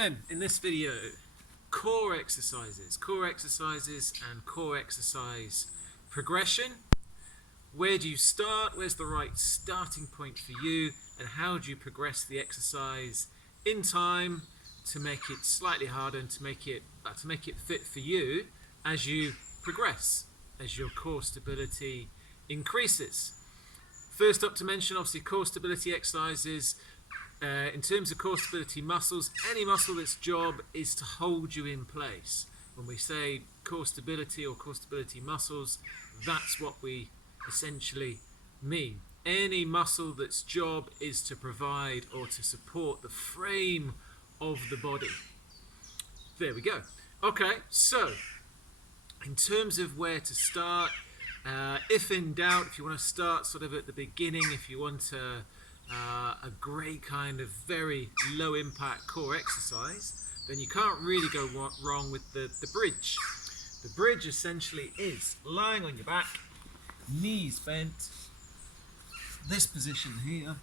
then, in this video, core exercises and core exercise progression. Where do you start? Where's the right starting point for you? And how do you progress the exercise in time to make it slightly harder and to make it fit for you as you progress, as your core stability increases? First up to mention, obviously, core stability exercises. In terms of core stability muscles, any muscle that's job is to hold you in place. When we say core stability or core stability muscles, that's what we essentially mean. Any muscle that's job is to provide or to support the frame of the body. There we go. Okay, so in terms of where to start, if in doubt, if you want to start sort of at the beginning, if you want a great kind of very low impact core exercise, then you can't really go wrong with the bridge. The bridge essentially is lying on your back, knees bent, this position here,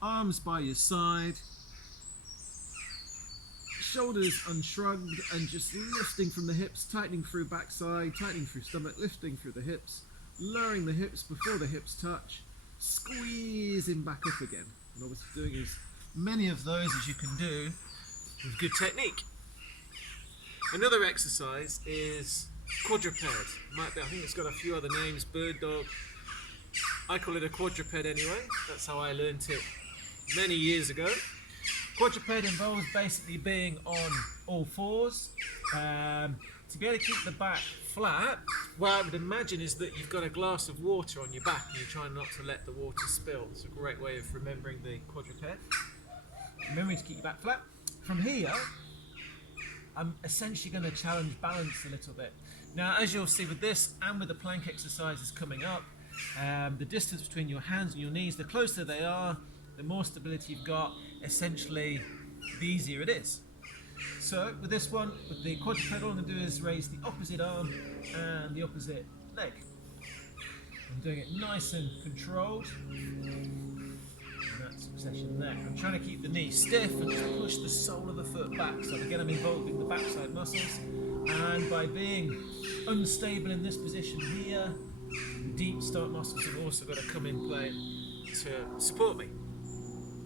arms by your side, shoulders unshrugged and just lifting from the hips, tightening through backside, tightening through stomach, lifting through the hips, lowering the hips before the hips touch, squeezing back up again. And obviously doing as many of those as you can do with good technique. Another exercise is quadruped. I think it's got a few other names, bird dog. I call it a quadruped anyway. That's how I learnt it many years ago. Quadruped involves basically being on all fours. To be able to keep the back flat, what I would imagine is that you've got a glass of water on your back and you're trying not to let the water spill. It's a great way of remembering the quadruped. Remembering to keep your back flat. From here, I'm essentially going to challenge balance a little bit. Now, as you'll see with this and with the plank exercises coming up, the distance between your hands and your knees, the closer they are, the more stability you've got, essentially the easier it is. So with this one, with the quadruped, all I'm going to do is raise the opposite arm and the opposite leg. I'm doing it nice and controlled. And that's succession there. I'm trying to keep the knee stiff and just push the sole of the foot back. So again, I'm involving the backside muscles. And by being unstable in this position here, the deep stomach muscles have also got to come in play to support me.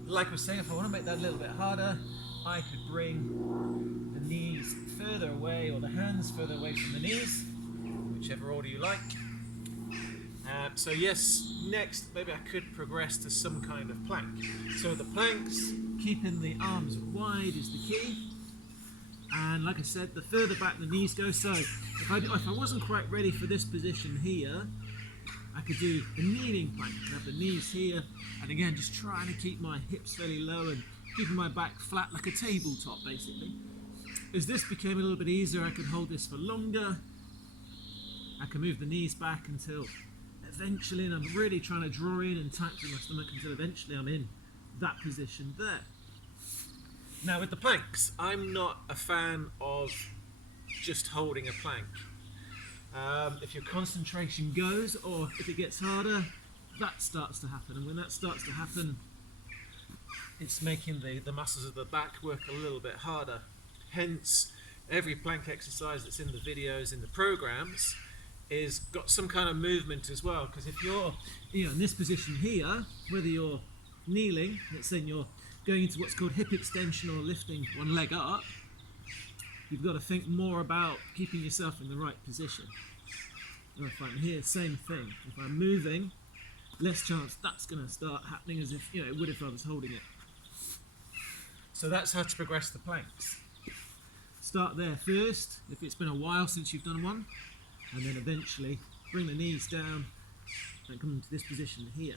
Like I was saying, if I want to make that a little bit harder, I could bring the knees further away or the hands further away from the knees, whichever order you like. So yes, next maybe I could progress to some kind of plank. So the planks, keeping the arms wide is the key. And like I said, the further back the knees go, so if I wasn't quite ready for this position here, I could do a kneeling plank. I have the knees here, and again, just trying to keep my hips fairly low and keeping my back flat like a tabletop, basically. As this became a little bit easier, I could hold this for longer. I can move the knees back until eventually, and I'm really trying to draw in and tighten my stomach until eventually I'm in that position there. Now with the planks, I'm not a fan of just holding a plank. If your concentration goes, or if it gets harder, that starts to happen. And when that starts to happen, it's making the muscles of the back work a little bit harder. Hence, every plank exercise that's in the videos, in the programs, is got some kind of movement as well. Because if you're in this position here, whether you're kneeling, let's say you're going into what's called hip extension or lifting one leg up, you've got to think more about keeping yourself in the right position. And if I'm here, same thing. If I'm moving, less chance that's going to start happening as if it would if I was holding it. So that's how to progress the planks. Start there first, if it's been a while since you've done one, and then eventually bring the knees down and come into this position here.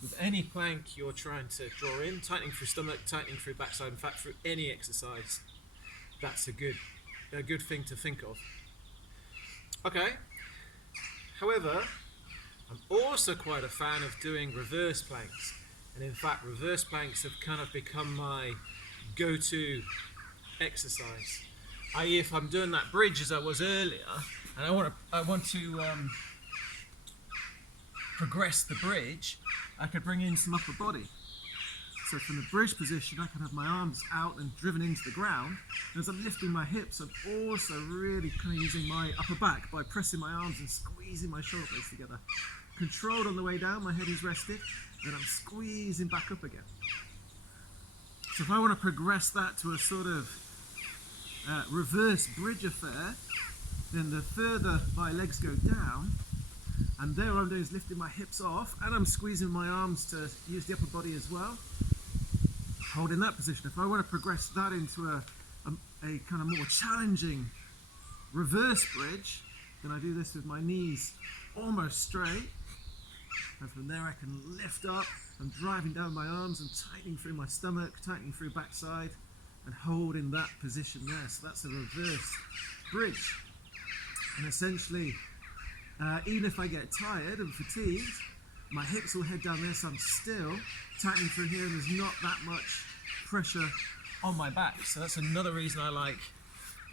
With any plank you're trying to draw in, tightening through stomach, tightening through backside, in fact through any exercise, that's a good thing to think of. Okay, however, I'm also quite a fan of doing reverse planks, and in fact reverse planks have kind of become my go-to exercise. I.e., if I'm doing that bridge as I was earlier, and I want to progress the bridge, I could bring in some upper body. So from the bridge position, I can have my arms out and driven into the ground. And as I'm lifting my hips, I'm also really kind of using my upper back by pressing my arms and squeezing my shoulder blades together. Controlled on the way down, my head is rested, and I'm squeezing back up again. So if I want to progress that to a sort of reverse bridge affair, then the further my legs go down, and there what I'm doing is lifting my hips off, and I'm squeezing my arms to use the upper body as well, holding that position. If I want to progress that into a kind of more challenging reverse bridge, then I do this with my knees almost straight, and from there I can lift up. I'm driving down my arms and tightening through my stomach, tightening through backside, and holding that position there. So that's a reverse bridge. And essentially, even if I get tired and fatigued, my hips will head down there, so I'm still tightening through here, and there's not that much pressure on my back. So that's another reason I like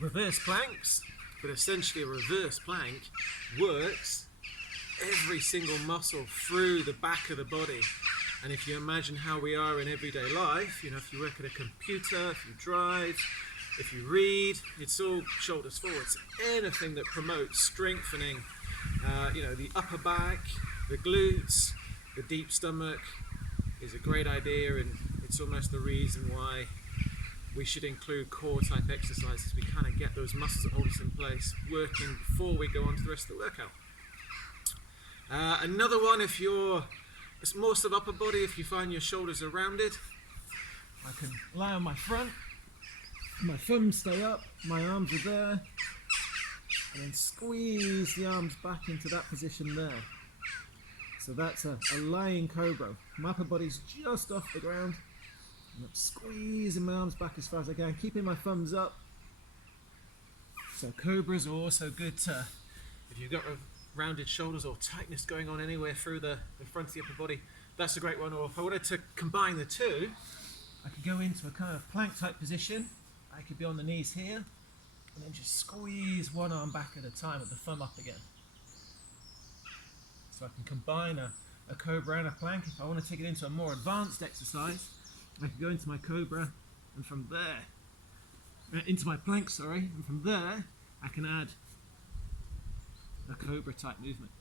reverse planks. But essentially a reverse plank works every single muscle through the back of the body. And if you imagine how we are in everyday life, you know, if you work at a computer, if you drive, if you read, it's all shoulders forwards. Anything that promotes strengthening, you know, the upper back, the glutes, the deep stomach is a great idea, and it's almost the reason why we should include core type exercises. We kind of get those muscles that hold us in place working before we go on to the rest of the workout. Another one, if you're, it's more sort of upper body, if you find your shoulders are rounded, I can lie on my front, my thumbs stay up, my arms are there, and then squeeze the arms back into that position there. So that's a lying cobra. My upper body's just off the ground, and I'm squeezing my arms back as far as I can, keeping my thumbs up. So cobras are also good to, if you've got rounded shoulders or tightness going on anywhere through the front of the upper body, that's a great one. Or if I wanted to combine the two, I could go into a kind of plank type position. I could be on the knees here, and then just squeeze one arm back at a time with the thumb up again. So I can combine a cobra and a plank. If I want to take it into a more advanced exercise, I could go into my cobra, and from there, into my plank, sorry, and from there I can add a cobra type movement.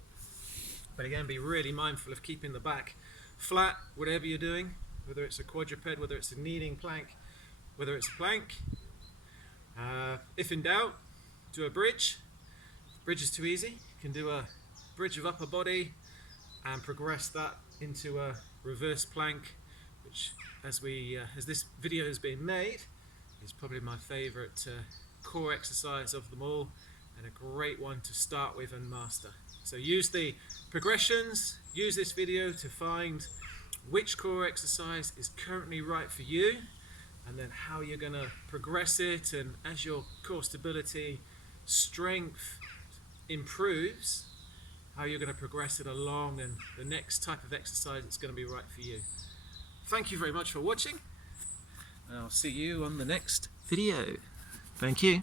But again, be really mindful of keeping the back flat, whatever you're doing, whether it's a quadruped, whether it's a kneeling plank, whether it's a plank. If in doubt, do a bridge. If bridge is too easy, you can do a bridge of upper body and progress that into a reverse plank, which as this video has been made, is probably my favorite core exercise of them all, and a great one to start with and master. So use the progressions, use this video to find which core exercise is currently right for you, and then how you're going to progress it, and as your core stability, strength improves, how you're going to progress it along, and the next type of exercise that's going to be right for you. Thank you very much for watching, and I'll see you on the next video. Thank you.